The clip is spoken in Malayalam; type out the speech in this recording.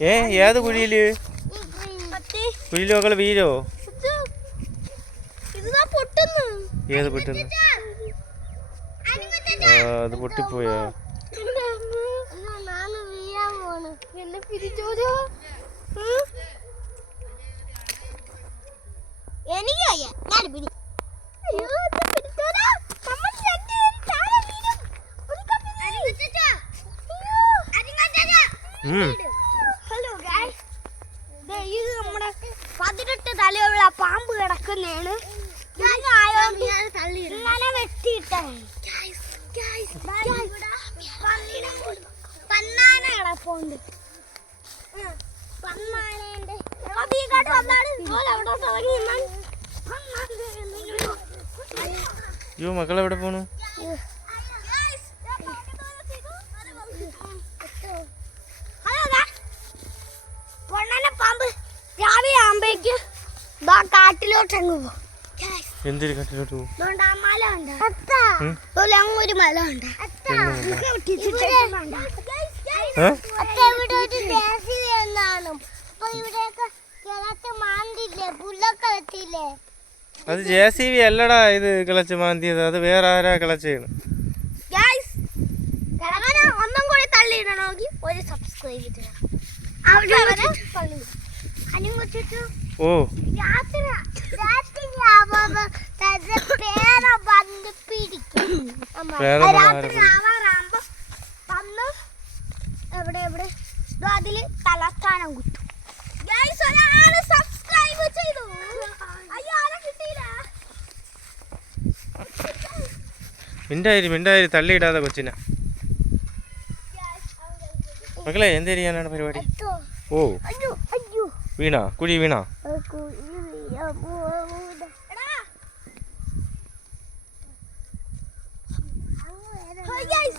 ഏ ഏത് കുഴിയിൽ? കുഴിയിലോക്കൾ വീരോ? ഇത് ഇതാ പൊട്ടുന്നു ഏത് പെട്ടെന്ന് അത് പൊട്ടിപ്പോയോ? നാണ് നമ്മുടെ പതിനെട്ട് തലയുള്ള പാമ്പ് കിടക്കുന്നതാണ്. ഇങ്ങനെ വെട്ടിയിട്ടേ. പന്നാന കിടപ്പുണ്ട്. പന്നാനേന്റെ. അയ്യോ എവിടെ പോണു? കാട്ടിലോട്ട് അങ്ങ് പോകും എന്തൊരു കട്ടിലോട്ട് പോകും മല ഉണ്ട് അങ്ങ് ഒരു മല ഉണ്ട്? ഇവിടെ ഒരു അപ്പൊ ഇവിടെയൊക്കെ കിളച്ച് മാന്തില്ലേ പുല്ലൊക്കെ വെച്ചില്ലേ അത് ജെ സി ബി അല്ലടാ ഇത് കിളച്ച് മാന്തിയത്. അത് വേറെ ആരാ കിളച്ച് ഒന്നും കൂടി തള്ളിയിടണമെങ്കിൽ ഒരു സബ്സ്ക്രൈബ് ചെയ്യണം അവിടെ ഓ. അതിൽ തലസ്ഥാനം സബ്സ്ക്രൈബ് ചെയ്തു. മിണ്ടായിരി മിണ്ടായിരി തള്ളിയിടാതെ കൊച്ചിനെ. മക്കളെ എന്ത് ചെയ്യാനാണ് പരിപാടി? ഓ. അയ്യോ അയ്യോ വീണാ കുഴി വീണാ